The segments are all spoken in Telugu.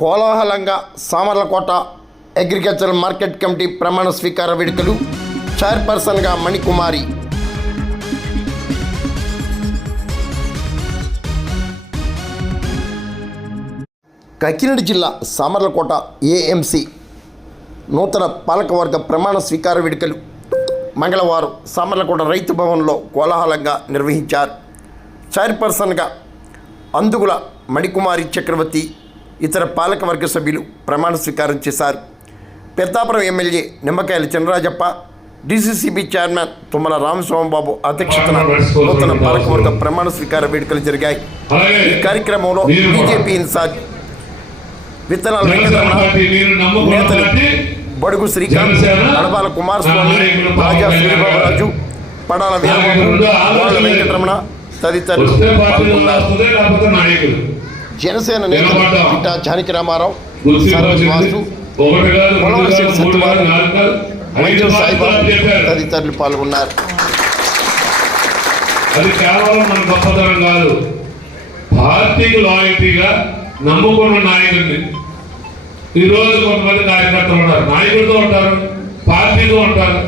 కోలాహలంగా సామర్లకోట అగ్రికల్చరల్ మార్కెట్ కమిటీ ప్రమాణ స్వీకార వేడుకలు. చైర్పర్సన్గా మణికుమారి. కాకినాడ జిల్లా సామర్లకోట ఏఎంసీ నూతన పాలకవర్గ ప్రమాణ స్వీకార వేడుకలు మంగళవారం సామర్లకోట రైతు భవన్లో కోలాహలంగా నిర్వహించారు. చైర్పర్సన్గా అందుగుల మణికుమారి చక్రవర్తి, ఇతర పాలకవర్గ సభ్యులు ప్రమాణ స్వీకారం చేశారు. Peddapuram MLA Nimmakayala Chinarajappa, DCCB chairman Tummala రామస్వామిబాబు అధ్యక్షతన నూతన పాలకవర్గ ప్రమాణ స్వీకార వేడుకలు జరిగాయి. ఈ కార్యక్రమంలో బీజేపీ ఇన్ఛార్జ్ విత్తనాల వెంకటరమణ, నేతలు బడుగు శ్రీకాంత్, నడబాల కుమారస్వామి, రాజా శ్రీబాబురాజు, పడాల వీరబాబు, వాళ్ళ వెంకటరమణ తదితరులు పాల్గొన్నారు. జనసేన నేతలు పిట్టా జానకి రామారావు, సరోజ్ వాసు, పొలవరశెట్టి సత్యబాబు, మంజు సాయిబాబు తదితరులు పాల్గొన్నారు. అది కేవలం మన గొప్పతనం కాదు, పార్టీకి లాయల్టీగా నమ్ముకున్న నాయకుడిని. ఈరోజు కొంతమంది కార్యకర్తలు ఉంటారు, నాయకుడితో ఉంటారు, పార్టీతో ఉంటారు,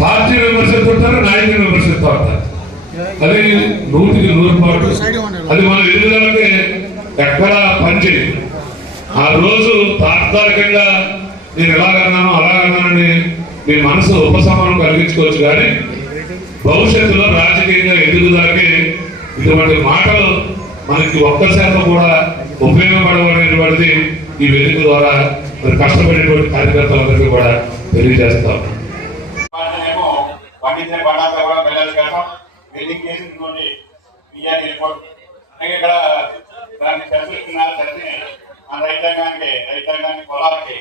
పార్టీ విమర్శిస్తుంటారు, నాయకుడిని విమర్శిస్తూ ఉంటారు. అది 100% అది మన ఎదుగుదలకి ఎక్కడా పనిచేయదు. ఆ రోజు తాత్కాలికంగా నేను ఎలాగన్నాను అలాగన్నానని మీ మనసు ఉపశమనం కలిగించుకోవచ్చు, కానీ భవిష్యత్తులో రాజకీయంగా ఎదుగుదలకి ఇటువంటి మాటలు మనకి 1% కూడా ఉపయోగపడవనేటువంటిది ఈ వేదిక ద్వారా మరి కష్టపడేటువంటి కార్యకర్తలందరికీ కూడా తెలియజేస్తాం. ఇక్కడ దాన్ని చర్చిస్తున్నారు. చర్చని మన రైతాంగానికి పొలాలకి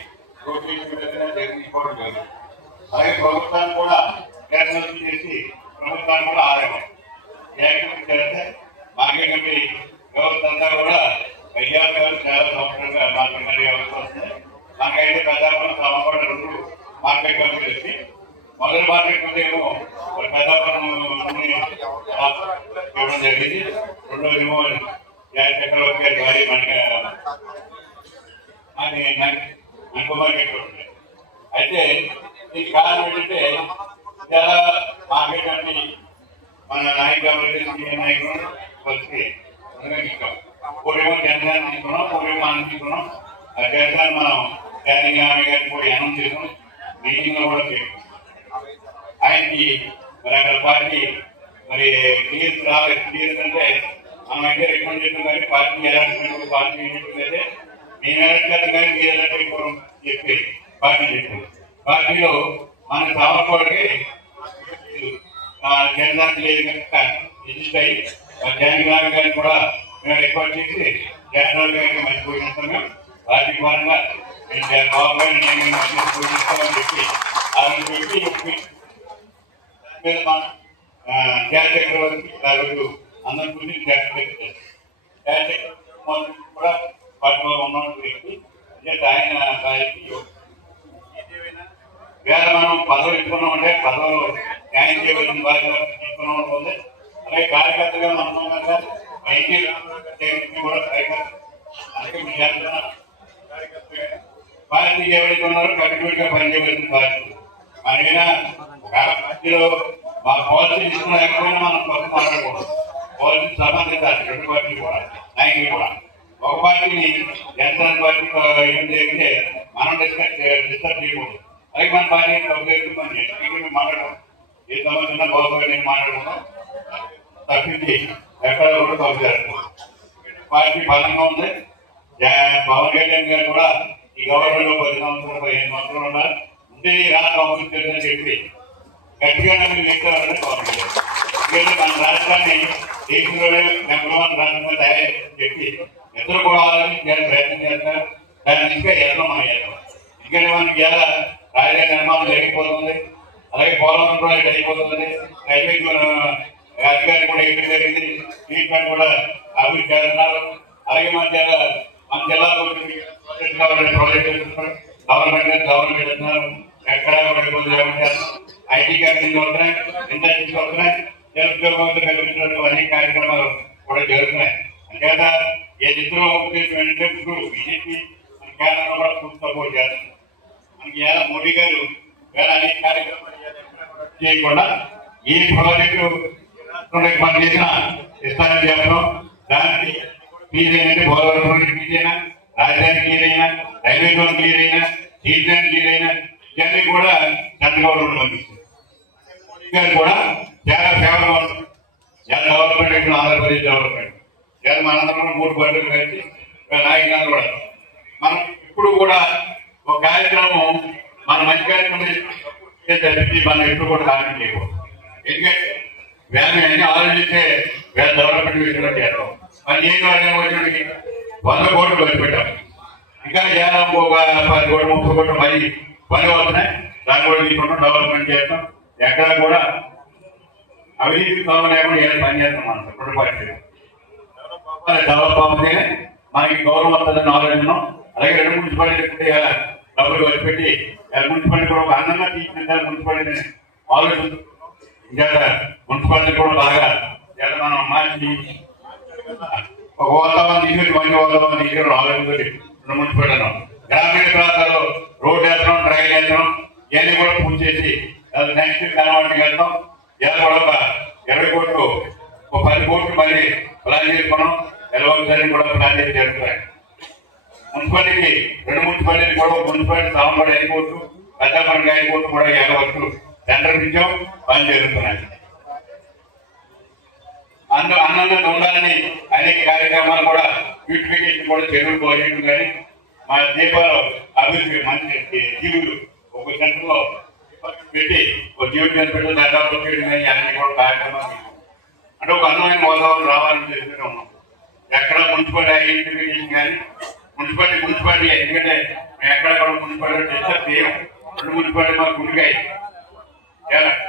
చేసుకోవడం లేదు. అలాగే ప్రభుత్వాన్ని కూడా యాక్టివిటీ చేసి ప్రభుత్వాన్ని కూడా ఆదాయం యాక్టివిటీ చేస్తే మార్కెట్ కమిటీ వ్యవస్థ అంతా కూడా వైద్యాలు చాలా సంవత్సరంగా మార్కెట్ కమిటీ వ్యవస్థ వస్తుంది. మనకైతే పెద్దాపురం సమపడ 2 మార్కెట్ కమిటీ వచ్చి మొదటి మార్కెట్ కమిటీ ఏమో పెద్దాపురం ఇవ్వడం జరిగింది. రెండోదేమో చక్రవర్తి గారి భార్య మణికుమారి పెట్టుకుంటుంది. అయితే దీనికి కారణం ఏంటంటే చాలా మార్కెట్ కమిటీ మన నాయకులు కలిసి పూర్వేమో జనసేన తీసుకున్నాం, పూర్వేమో మనం తీసుకున్నాం. ఆ జనసేన మనం ప్లానింగ్ గారిని కూడా అనౌన్స్ చేసాం, మీటింగ్ లో కూడా చేసాం. ఆయనకి మరి అక్కడ పార్టీ మరి క్లియర్ రాలేదు. క్లియర్ అంటే మనం అయితే రికమెండ్ చేసాం, కానీ పార్టీ ఎలాంటి పార్టీ ఏంటంటే నేను ఎలాంటి కానీ మీరు ఎలాంటి చెప్పి పార్టీ చేసాం. పార్టీలో మన సామర్లకోటకి జనదానికి లేదు కనుక రిజిస్టర్ అయ్యి జానకి గారిని కూడా మేము రికార్డ్ చేసి జనరల్ గారికి మర్చిపోయిన పార్టీ పరంగా బాబు గారిని పోయిస్తామని చెప్పి అది పెట్టి చక్రవర్తి రోజు అందరి గురించి కూడా పార్టీలో ఉన్నట్టు వ్యక్తి ఆయన వేరే మనం పదవులు ఇచ్చుకున్నామంటే పదవులు న్యాయం చేయవలసిన బాధ్యత తీసుకున్నాం పోతే అలాగే కార్యకర్తగా మనం కూడా అలాగే పార్టీ ఎవరైతే ఉన్నారో కట్టుబడిగా పనిచేయవలసిన బాధ్యత మనమైనా పార్టీలో మా పాలసీ తీసుకున్నా మనం కొత్త మాట్లాడకూడదు. పాలసీ సంబంధించాలి 2 పార్టీలు కూడా, నాయకులు కూడా. ఒక పార్టీని జనసేన పార్టీ ఏం జరిగితే మనం డిస్టర్బ్ చేయకూడదు. అలాగే మన పార్టీ మనం మాట్లాడడం ఏ సమస్య బాబు నేను మాట్లాడుకున్నాం తప్పించి ఎక్కడ కూడా తప్పు చేస్తాం. పార్టీ బలంగా ఉంది. పవన్ కళ్యాణ్ గారు కూడా ఈ గవర్నమెంట్ లో 10 సంవత్సరాలు 15 సంవత్సరాలు ఉన్నారు. ఉంటే రాష్ట్ర అభివృద్ధి చేయాలని చెప్పి గట్టిగా వ్యక్తులు పవన్ కళ్యాణ్. ఎందుకంటే మన రాష్ట్రాన్ని దేశంలోనే నెంబర్ 1 రాష్ట్రంగా తయారు చెప్పి ఇద్దరు కూడా వాళ్ళని ప్రయత్నం చేస్తారు. దాని ఇంకా ఎన్నో మనం చేస్తాం. ఎందుకంటే మనకి ఎలా రాజధాని నిర్మాణం జరిగిపోతుంది, అలాగే పోలవరం ప్రాజెక్ట్ అయిపోతుంది, రైల్వే రాజధాని కూడా ఇక్కడ జరిగింది, ట్రీట్మెంట్ కూడా అభివృద్ధి చేస్తున్నారు. అలాగే మన జిల్లాలో ప్రాజెక్ట్ చేస్తున్నారు, గవర్నమెంట్ చేస్తున్నారు. ఎక్కడా కూడా ఇబ్బంది లేకుండా ఐటీ కంపెనీలు వస్తున్నాయి, ఇండస్ట్రీస్ వస్తున్నాయి, నిరుద్యోగంతో కల్పించినటువంటి అన్ని కార్యక్రమాలు కూడా జరుగుతున్నాయి. అంతేత ఏ చిత్రం ఉద్దేశం ఏంటంటే ఇప్పుడు బీజేపీ కేంద్రంలో కూడా పూర్తి సపోర్ట్ చేస్తున్నారు. మనకి ఎలా మోడీ గారు వేరే అనేక కార్యక్రమాలు చేయకుండా ఈ ప్రాజెక్టు మనం చేసిన ఇస్తానని చెప్పడం, దానికి క్లియర్ అయినట్టు పోలవరం ప్రాజెక్ట్ క్లియర్ అయినా, రాజధాని క్లియర్ అయినా, రైల్వే జోన్ క్లియర్ అయినా, స్టీల్ ప్లాంట్ క్లియర్ అయినా, ఇవన్నీ కూడా సెంట్రల్ గవర్నమెంట్ పంపిస్తుంది. మోడీ గారు కూడా చాలా సేవలు చాలా డెవలప్మెంట్ ఇక్కడ ఆంధ్రప్రదేశ్ డెవలప్మెంట్ చాలా మనందరం 3 పార్టీలు కలిసి నాయకులు కూడా మనం ఇప్పుడు కూడా ఒక కార్యక్రమం మన మంచి కార్యక్రమం మనం ఎప్పుడు కూడా కారణం చేయకూడదు. ఎందుకంటే వ్యాధి అన్ని ఆలోచిస్తే వ్యాధి డెవలప్మెంట్ విషయంలో చేస్తాం. మన ఏ కార్యక్రమం వచ్చినకి 100 కోట్లు ఖర్చు పెట్టాం. ఇంకా చేయాలి ఒక 10 కోట్లు 30 కోట్లు మళ్ళీ పని అవుతున్నాయి. దాన్ని కూడా తీసుకుంటాం, డెవలప్మెంట్ చేస్తాం. ఎక్కడ కూడా అవినీతి కావాలి లేకుండా ఏదైనా పని చేస్తాం. మనం రెండు పార్టీలు డెవలప్ అవుతేనే మనకి గౌరవం వస్తుందని ఆలోచన. అలాగే 2 మున్సిపాలిటీ డబ్బులు ఖర్చు పెట్టి మున్సిపాలిటీ కూడా ఒక అందంగా తీర్చిదిద్దాలి. మున్సిపాలిటీ ఆలోచన ఇంకా మున్సిపాలిటీ కూడా బాగా మనం మార్చి ఒక వాతావరణం తీసుకొని మంచి వాతావరణం తీసుకొని ఆలోచనతో మున్సిపాలిటీ గ్రామీణ ప్రాంతాల్లో రోడ్డు వేస్తాం, డ్రైన్ వేస్తాం, ఇవన్నీ కూడా పూర్తి చేసి నెక్స్ట్ కనవాడికి వెళ్తాం. ఇలా కూడా ఒక 20 కోట్లు ఒక 10 కోట్లు మళ్ళీ ప్లాన్ చేసుకున్నాం. ఎలవని కూడా ప్లాన్ చేసి జరుగుతాయి. మున్సిపాలిటీకి 2 మున్సిపాలిటీ కూడా మున్సిపాలిటీ సాంబడి 5 కోట్లు, పెద్దపల్లికి 5 కోట్లు కూడా 50 కోట్లు సెంటర్ నుంచి పని జరుగుతున్నాయి. అన్నంగా ఉండాలని అనేక కార్యక్రమాలు కూడా బ్యూటిఫికేషన్ కూడా చెరువులు పోయేది. కానీ మా దీపాలు అభివృద్ధి మంచి జీవులు ఒక సెంటర్ లో పెట్టి ఒక జీవుడు పెట్టి డెవలప్ చేయడం కానీ అన్ని కూడా కార్యక్రమాలు అంటే ఒక అందమైన వాతావరణం రావాలని తెలుస్తూనే ఉన్నాం. ఎక్కడ మున్సిపాలిటీ ఐడెంటిఫికేషన్ కానీ మున్సిపాలిటీ ఎందుకంటే మేము ఎక్కడ కూడా మున్సిపాలిటీ డిస్టర్బ్ చేయం. 2 మున్సిపాలిటీ మాకు గుడికాయ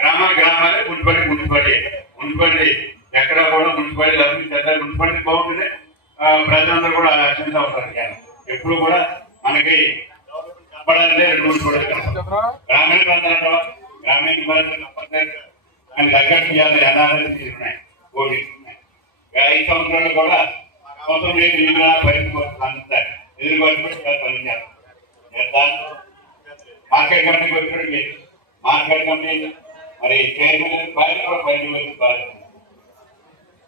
గ్రామాలే మున్సిపాలిటీ ఎక్కడ కూడా మున్సిపాలిటీ అభివృద్ధి మున్సిపాలిటీ బాగుంటుంది. ప్రజలందరూ కూడా ఆశిస్తూ ఉంటారు. ఎప్పుడు కూడా మనకి చెప్పడాలంటే 2 మున్సిపాలిటీ గ్రామీణ ప్రాంతాలు గ్రామీణ ప్రాంతాలు తగ్గట్టు చేయాలి. యథార్థి ఉన్నాయి. 5 సంవత్సరాలు కూడా సంవత్సరం పరిస్థితి ఎదురుపడి మార్కెట్ కమిటీకి వచ్చినట్టు మార్కెట్ కమిటీ మరి చైర్మన్ బాధ్యత కూడా పరిధి బాధ్యత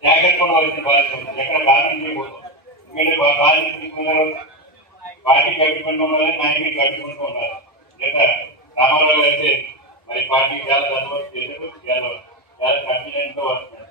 జాగ్రత్త కూడా వచ్చిన బాధ్యత ఎక్కడ బాధ్యత చేయకూడదు. ఎందుకంటే బాధ్యత తీసుకున్నారు పార్టీ కట్టుకుంటూ ఉండాలి, నాయకులు కట్టుకుంటూ ఉండాలి. లేదా రామారావు అయితే మరి పార్టీకి చాలా ధన్యవాదాలు చేశారు. చాలా కన్వీనియంట్ గా వస్తున్నారు.